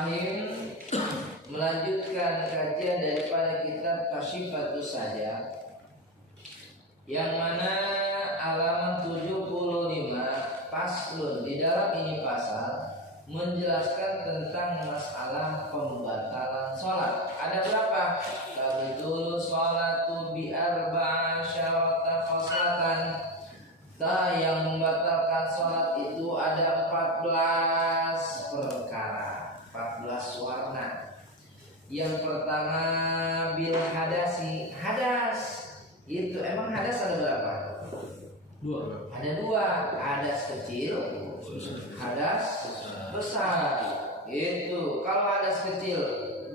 Bismillahirrahmanirrahim. Melanjutkan kajian daripada kitab Kasyifatus Saja, yang mana halaman 75 paslun. Di dalam ini pasal menjelaskan tentang masalah pembatalan sholat. Ada berapa? Tabitul sholatu bi arba'a syarata khoslatan. Yang membatalkan sholat itu ada 14 perkara, 14 warna. Yang pertama bil hadasi. Hadas itu emang hadas ada berapa? Ada dua. Hadas kecil, hadas besar. Itu kalau hadas kecil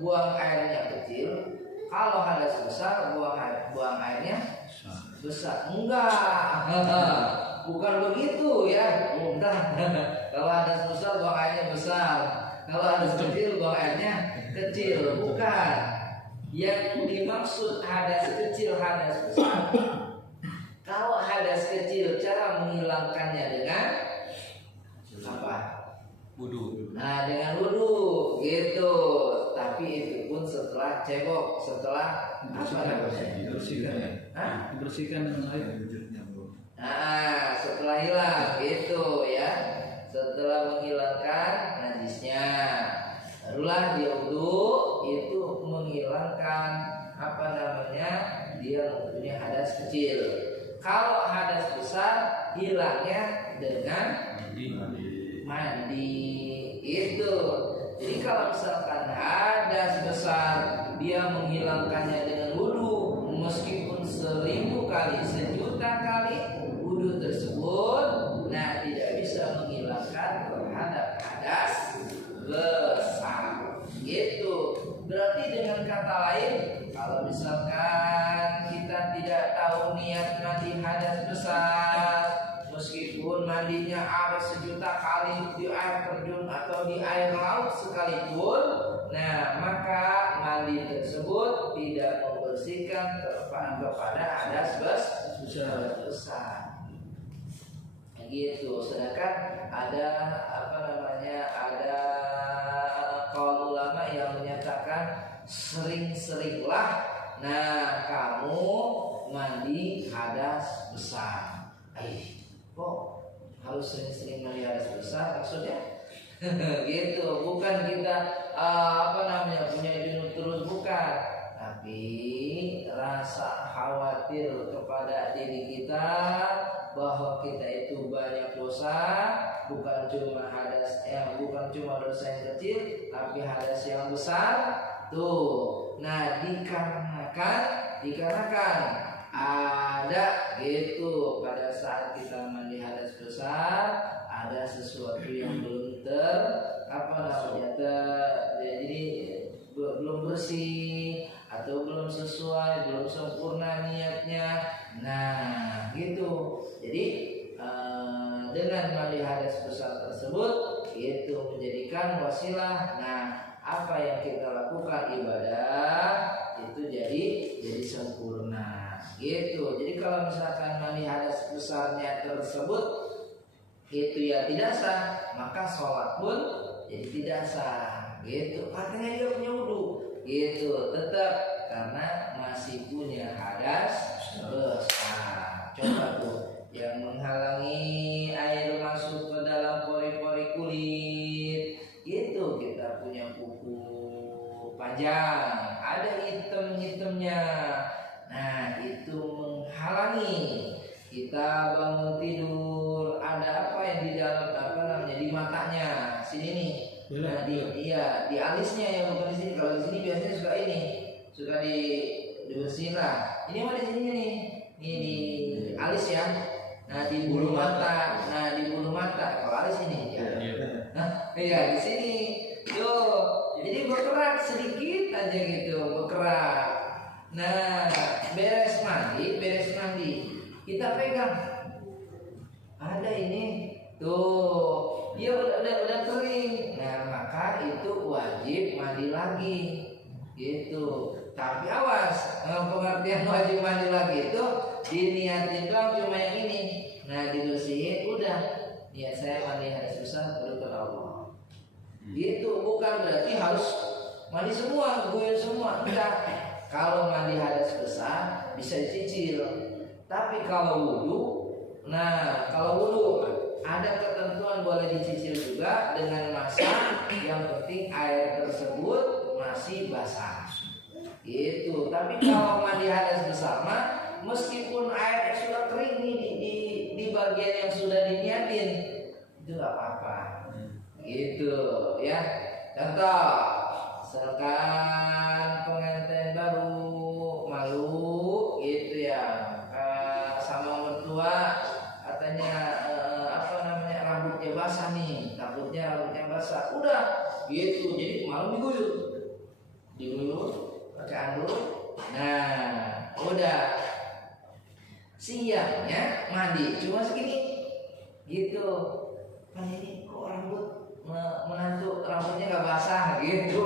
buang airnya kecil, kalau hadas besar buang airnya besar. Enggak, bukan begitu ya. Enggak. Kalau hadas besar buang airnya besar, kalau hadas kecil buang airnya kecil. Bukan. Yang dimaksud hadas kecil, hadas besar. Kalau hadas kecil, cara menghilangkannya dengan apa? Wudu. Nah, dengan wudu gitu. Tapi itu pun setelah cebok, setelah apa namanya? Dibersihkan dengan air. Nah, setelah hilang gitu ya. Setelah menghilangkan najisnya, barulah dia wudu. Itu menghilangkan apa namanya? Dia mempunyai hadas kecil. Kalau hadas besar hilangnya dengan mandi itu. Jadi kalau misalkan hadas besar dia menghilangkannya dengan wudu, meskipun 1000 kali, 1.000.000 kali wudu tersebut, nah tidak bisa menghilangkan terhadap hadas besar. Gitu. Berarti dengan kata lain, kalau misalkan kita tidak tahu niat mandi hadas besar, meskipun mandinya ada 1.000.000 kali di air terjun atau di air laut sekalipun, nah maka mandi tersebut tidak membersihkan kepada hadas besar. Gitu. Sedangkan ada apa namanya? Ada kaul ulama yang menyatakan sering-seringlah kamu mandi hadas besar. Kok harus sering-sering mandi hadas besar maksudnya? Gitu. Bukan kita punya junub terus, bukan. Tapi rasa khawatir kepada diri kita bahwa kita itu banyak dosa, bukan cuma bukan cuma dosa yang kecil, tapi hadas yang besar. Tuh. Nah, dikarenakan ada gitu pada saat kita mandi hadas besar ada sesuatu yang belum jadi belum bersih atau belum sesuai, belum sempurna niatnya. Nah, gitu. Jadi dengan mandi hadas besar tersebut itu menjadikan wasilah. Nah, apa yang kita lakukan ibadah itu jadi sempurna. Gitu. Jadi kalau misalkan mandi hadas besarnya tersebut itu ya tidak sah, maka sholat pun jadi tidak sah. Gitu. Katanya dia punya wudu. Gitu. Tetap karena masih punya hadas besar. Coba tuh yang menghalangi air masuk ke dalam pori-pori kulit. Itu kita punya kuku panjang, ada hitam-hitamnya. Nah, itu menghalangi kita bangun tidur. Ada apa yang di dalam di matanya sini nih. Nah, di alisnya ya, bukan di sini. Kalau di sini biasanya suka dibersihin lah. Ini mah di sini nih. Ini di alis ya. Nah, di bulu mata. Kalau alis ini ya. Iya, di sini. Tuh. Jadi bergerak sedikit aja gitu, bergerak. Nah, beres mandi, kita pegang. Ada ini, tuh, ya udah kering. Nah, maka itu wajib mandi lagi, gitu. Tapi awas, pengertian wajib mandi lagi itu diniatin doang cuma yang ini. Nah, dibersihin udah. Ya, saya mandi hadas besar berdoa Allah. Itu bukan berarti harus mandi semua, guyur semua. Enggak. Kalau mandi hadas besar bisa dicicil. Tapi kalau wudhu, nah kalau wudhu ada ketentuan boleh dicicil juga dengan masa yang penting air tersebut masih basah. Itu. Tapi kalau mandi hadas besar mah meskipun airnya sudah kering di bagian yang sudah diniatin itu nggak apa-apa. Gitu ya. Contoh, misalkan pengantin baru malu gitu ya, sama mertua katanya rambutnya basah nih, takutnya rambutnya basah. Udah gitu, jadi malu diguyur pakai anduk. Nah, udah siangnya mandi cuma segini gitu. Kan ini kok rambut menantu rambutnya nggak basah gitu.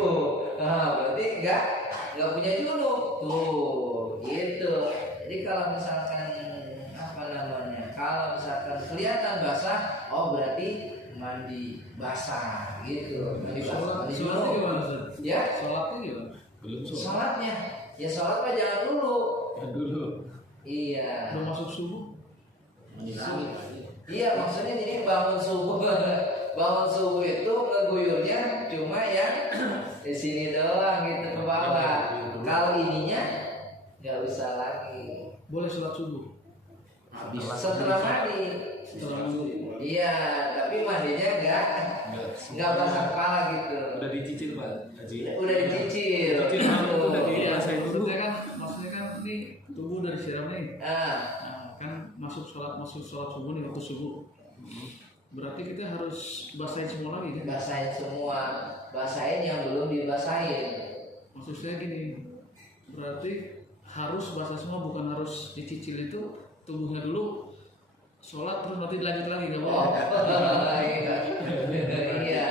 Berarti nggak punya junub tuh gitu. Jadi kalau misalkan kalau misalkan kelihatan basah, oh berarti mandi basah gitu. Mandi basah, mandi junub. Ya, Sholatnya gimana? Belum sholat. Sholatnya, ya sholat mah jangan dulu. Iya. Belum masuk subuh. Iya, maksudnya jadi bangun subuh itu ngeguyurnya cuma yang di sini doang gitu ke bawah. Kalau ininya nggak usah lagi. Boleh sholat subuh. Setelah mandi. Iya, tapi mandinya nggak basah kepala gitu. Udah dicicil Pak. Udah dicicil. Maksudnya kan ini tubuh udah disiram nih. Kan masuk sholat subuh nih, waktu subuh. Berarti kita harus basahin semua lagi kan? Basahin semua, basahin yang belum dibasahin. Maksud saya gini, berarti harus basah semua, bukan harus dicicil itu tubuhnya dulu sholat terus nanti dilanjut lagi nggak boleh. Iya,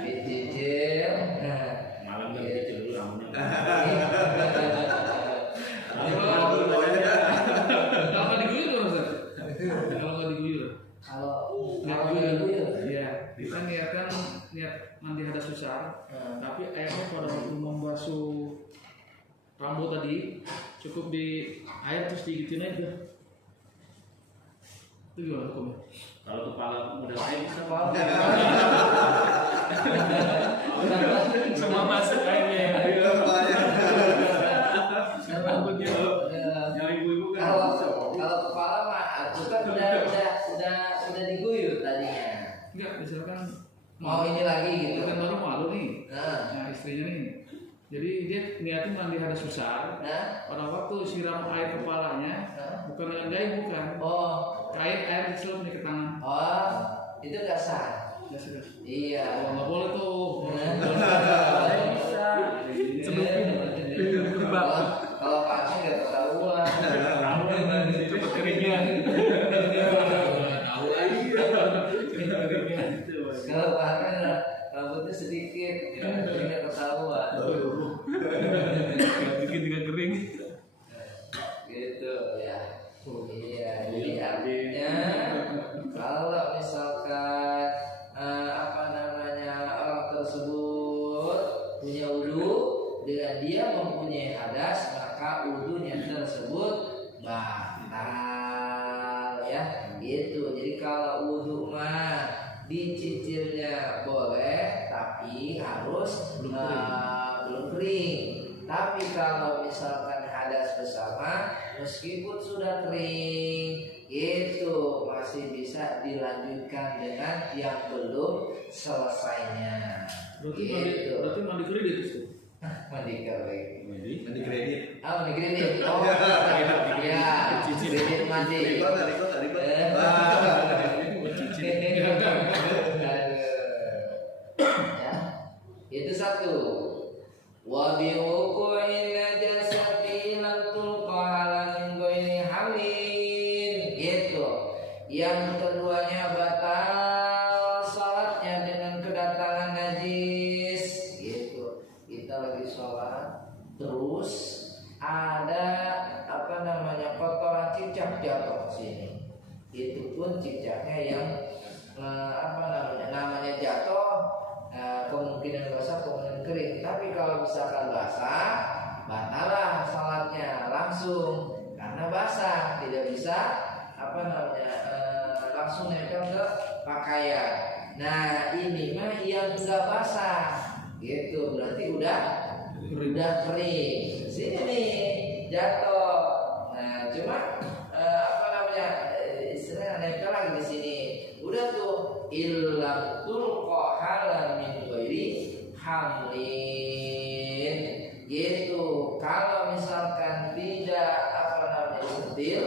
dicicil. Malam kan dicicil dulu rambutnya. Kalau nggak diguyur dong Ustaz? Kalau nggak diguyur? Kalau diguyur, ya kita niat mandi hadas besar, tapi airnya pada waktu membasuh rambut tadi cukup di air terus digituin aja. Itu gimana hukumnya? Kalau kepala udah air bisa semua masuk airnya. Rambutnya yang ibu-ibu kan. Kalau kepala mah aku kan udah diguyur tadinya. Enggak, misalkan Mau ini lagi gitu. kan baru malu nih. Nah, Istrinya nih. Jadi dia niatin mandi hadas besar. Pada waktu siram air kepalanya, bukan dengan gaya, bukan. Oh, Air dicelup nih ke tangan. oh, itu nggak sah. Ya sudah. Iya. Nggak boleh tuh. Bisa. Kalau pakai nggak ketahuan. Cepet keringnya. Kalau pakai rambutnya sedikit, jadi nggak ketahuan. Bikin juga kering. Gitu ya. Iya, jadi artinya kalau misalkan orang tersebut punya wudhu dengan dia mempunyai hadas, maka wudhunya tersebut batal ya. Gitu. Jadi kalau wudhu mah dicicilnya boleh, tapi harus belum kering. Tapi kalau misalkan hadas bersama, meskipun sudah kering, itu masih bisa dilanjutkan dengan yang belum selesainya. Berarti mandi kredit itu. Mandi kering. Mandi kredit. Mandi kredit. Oh, ya. Kredit mandi. Ya, itu satu. Wa bi wuqu'in najasati lam tulqa min ghairi hamlin. Gitu. Yang keduanya batal salatnya dengan kedatangan najis. Gitu. Kita lagi sholat, terus ada kotoran cicak jatuh ke sini. Itu pun cicaknya yang namanya jatuh, kemudian kemungkinan basah kemungkinan kering. Tapi kalau misalkan basah, batalah salatnya langsung karena basah, tidak bisa langsung nempel ke pakaian. Nah ini mah yang enggak basah, gitu berarti udah kering. Sini nih jatuh. Nah cuma istilahnya nempel lagi di sini. Udah tuh illam tulqa halan min ghairi hamlin, gitu. Kalau misalkan tidak disentil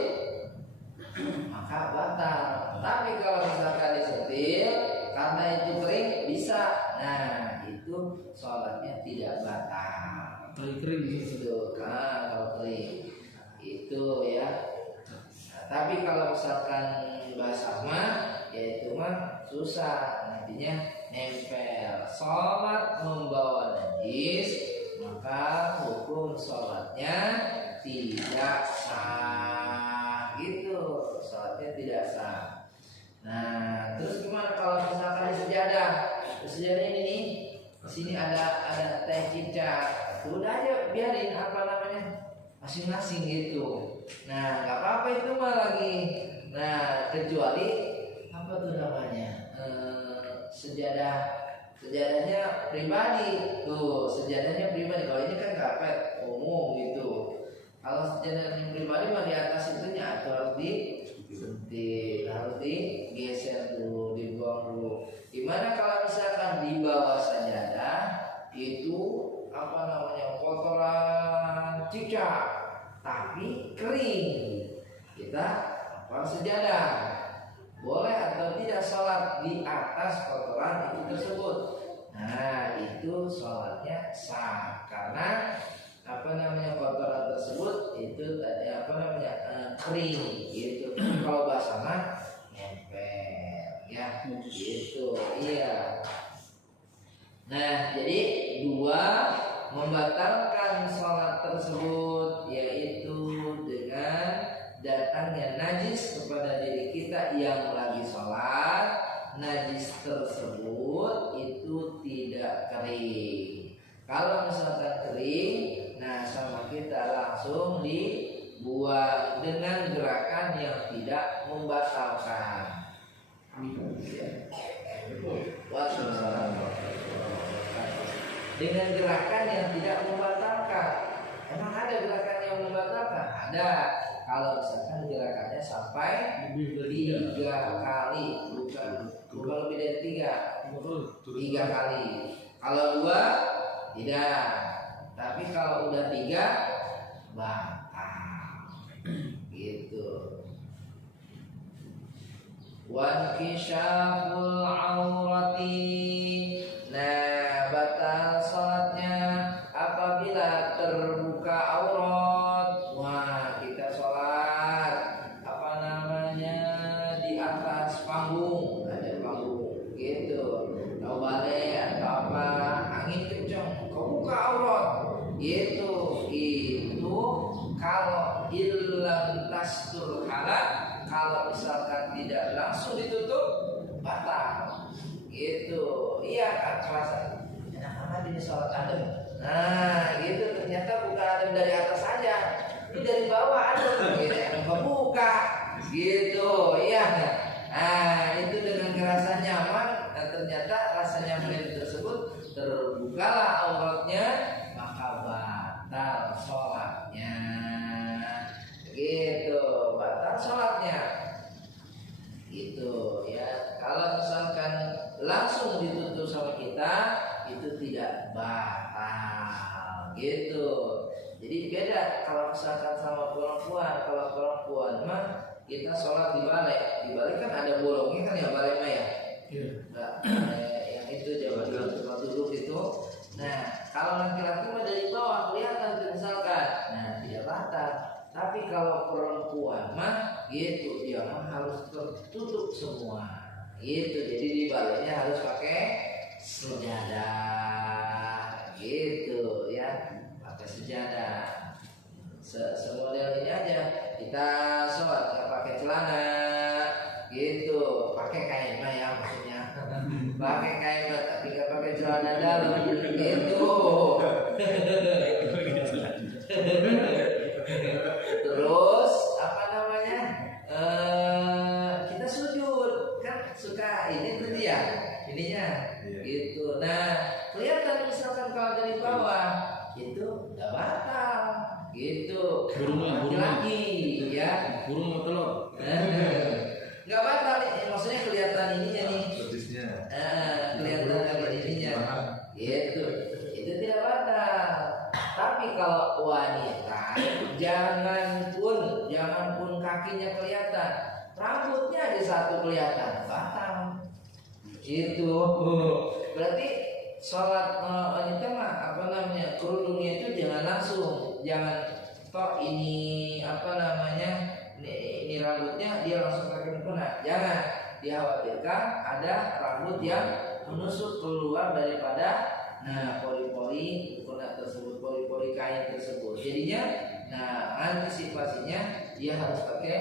maka batal. Tapi kalau misalkan disentil karena itu kering bisa, nah itu sholatnya tidak batal. Kalau kering Itu kan kalau kering itu ya. Nah, tapi kalau misalkan basah mah, ya itu mah susah, nantinya nempel. Sholat membawa najis, maka hukum sholatnya tidak sah, gitu. Sholatnya tidak sah. Nah, terus gimana kalau misalkan di sejadah? Di sejadah ini nih, di sini ada teh cicak. Udah aja biarin masing-masing gitu. Nah, nggak apa-apa itu mah lagi. Nah, kecuali apa tuh namanya? Sejadahnya pribadi. Tuh, sejadahnya pribadi. Kalau ini kan karpet umum gitu. Kalau sejadahnya pribadi mah di atas itunya atau harus harus digeser dulu, dibuang dulu. Gimana kalau misalkan di bawah sajadah itu kotoran cicak tapi kering, kita sejadah boleh atau tidak sholat di atas kotoran itu tersebut. Nah itu sholatnya sah karena kotoran tersebut itu kering gitu. Kalau basah mah nempel ya gitu. Iya. Nah jadi dua membatalkan sholat tersebut, yaitu dengan datangnya najis kepada diri kita yang lagi sholat. Najis tersebut itu tidak kering. Kalau misalkan kering, nah sama kita langsung dibuang dengan gerakan yang tidak membatalkan. Dengan gerakan yang tidak membatalkan. Emang ada gerakan yang membatalkan? Ada. Kalau misalkan gerakannya sampai 3 kali, bukan lebih dari 3 kali. Kalau 2 tidak. Tapi kalau udah 3 batal. Gitu. Wan kisyaful aurati. Nah, batal sholatnya apabila terbuka aurat. Wah, kita sholat di atas panggung, ada panggung gitu. Tahu balai atau apa, angin kencang, kebuka aurat gitu. Itu kalau illam tastur halal, kalau misalkan tidak langsung ditutup batal gitu. Iya kan, kerasa enak amat ini sholat adem. Nah gitu, ternyata bukan adem dari atas saja, ini dari bawah adem gitu, kebuka gitu. Iya. Nah itu dengan rasa nyaman, dan ternyata rasa nyaman itu tersebut terbukalah auratnya, maka batal sholatnya gitu, batal sholatnya gitu ya. Kalau misalkan langsung ditutup sama kita, itu tidak batal gitu. Jadi beda kalau misalkan sama perempuan. Kalau perempuan mah kita sholat di balai kan ada bolongnya kan ya, balai mah ya. Nah, yang itu jabatan tempat duduk itu. Nah kalau laki-laki mah dari bawah kelihatan misalkan, nah tidak batal. Tapi kalau perempuan mah gitu, dia mah harus tertutup semua gitu. Jadi di balainya harus pakai sejadah gitu ya, pakai sejadah. Semodel ini aja kita sholat nggak pakai celana gitu, pakai kain mah ya maksudnya. Pakai kain mah tapi nggak pakai celana dalam misalkan kalau dari bawah itu nggak batal gitu. Burung lagi ya. Burung sama telur. Nggak batal nih, maksudnya kelihatan ininya nih. Petisnya. Kelihatan dari ininya. Gitu. Itu tidak batal. Tapi kalau wanita jangan pun kakinya kelihatan, rambutnya aja satu kelihatan, batal. Itu berarti sholat wanita mah apa namanya, kerudungnya itu jangan langsung, jangan toh ini apa namanya ini rambutnya dia langsung pakai mukena, jangan, dikhawatirkan ada rambut yang menusuk keluar daripada pori-pori mukena tersebut, pori-pori kain tersebut. Jadinya antisipasinya dia harus pakai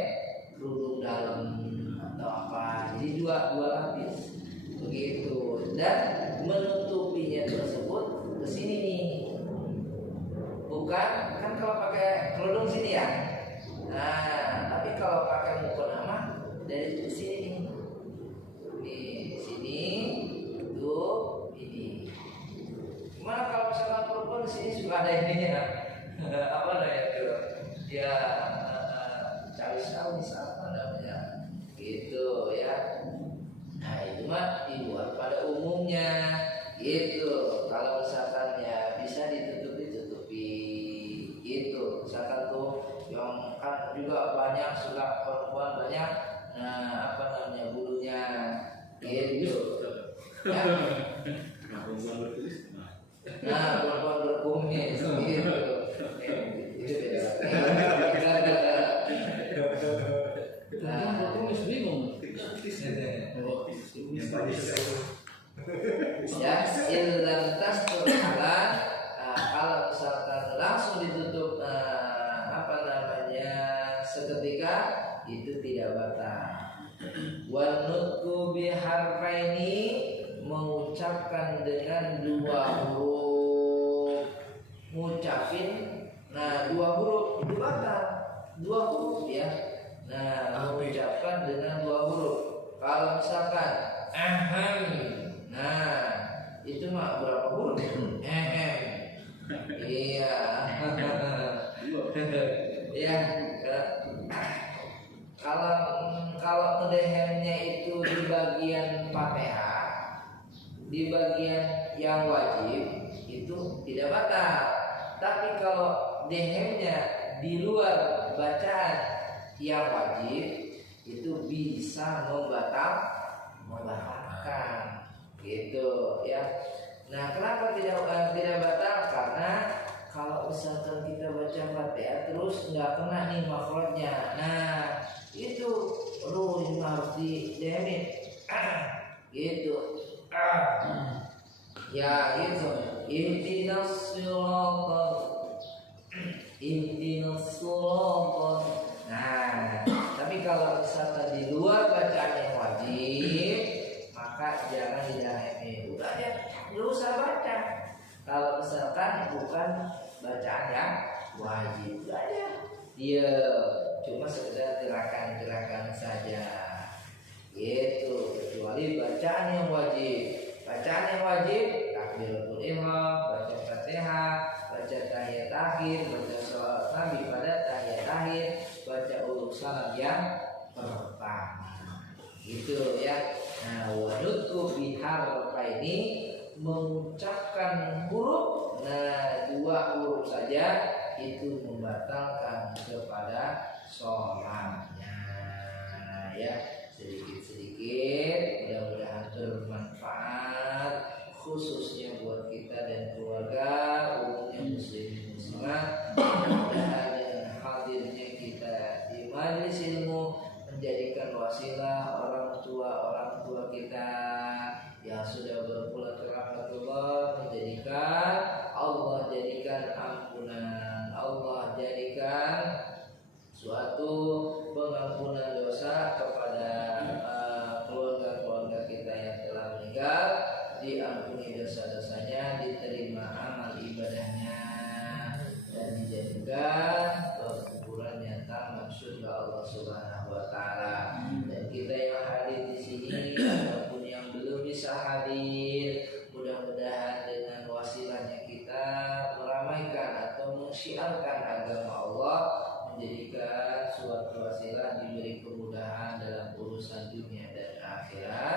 kerudung dalam atau apa, jadi dua lapis begitu, dan menutupinya tersebut ke sini nih, bukan kan kalau pakai kerudung sini ya, tapi kalau pakai mukena mah dari sini nih, di sini tuh ini. Gimana kalau misalkan perempuan di sini suka ada ininya, apa namanya tuh ya, calis apa namanya gitu ya. Nah itu mah di luar pada umumnya gitu. Kalau misalkan ya bisa ditutupi gitu. Misalkan tuh yang kan juga banyak suka perempuan banyak apa namanya bulunya gitu ya. Perempuan berkumis gitu. Perempuan berkumis bingung. Ya, ilam tastur halal. Kalau misalkan langsung ditutup apa namanya seketika itu tidak batal. Wa nutqu biharfaini, mengucapkan dengan dua huruf, ngucapin dua huruf itu batal, dua huruf ya. Mengucapkan dengan dua huruf. Kalau misalkan itu mah berapa huruf? Iya. Ya. Kalau ngedehemnya itu di bagian Fatihah, di bagian yang wajib itu tidak batal. Tapi kalau dehemnya di luar bacaan yang wajib itu bisa membatalkan gitu ya. Nah, kenapa tidak batal? Karena kalau misalkan kita baca Fatihah terus nggak kena nih makhrajnya, itu ini harus didemin gitu. Ya gitu. Ihdinas siratal. Tapi kalau misalkan di luar bacaan yang wajib, maka jangan didemin. Udah ya, nggak usah baca. Kalau misalkan bukan bacaan yang wajib, aja dia cuma sekedar gerakan-gerakan saja gitu. Kecuali bacaan yang wajib, takbiratul ihram, baca Fatihah, baca tahiyat akhir, baca sholawat Nabi pada tahiyat akhir, baca uluk salam yang pertama gitu ya. Wa nutqu biharfaini, mengucapkan huruf, dua huruf saja itu membatalkan kepada sholatnya ya. Sedikit-sedikit mudah-mudahan bermanfaat, khususnya buat kita dan keluarga, umumnya muslimin muslimat. Mudah-mudahan dengan hadirnya kita di majelis ilmu menjadikan wasilah orang tua kita yang sudah berpulang ke rahmatullah, menjadikan Allah jadikan ampunan, Allah jadikan suatu pengampunan dosa kepada keluarga-keluarga kita yang telah meninggal, diampuni dosa-dosanya, diterima amal ibadahnya, dan dijadikan kuburan yang tamat surga Allah Subhanahu wa taala. Dan kita yang hadir di sini ataupun mensyiarkan agama Allah, menjadikan suatu wasilah diberi kemudahan dalam urusan dunia dan akhirat.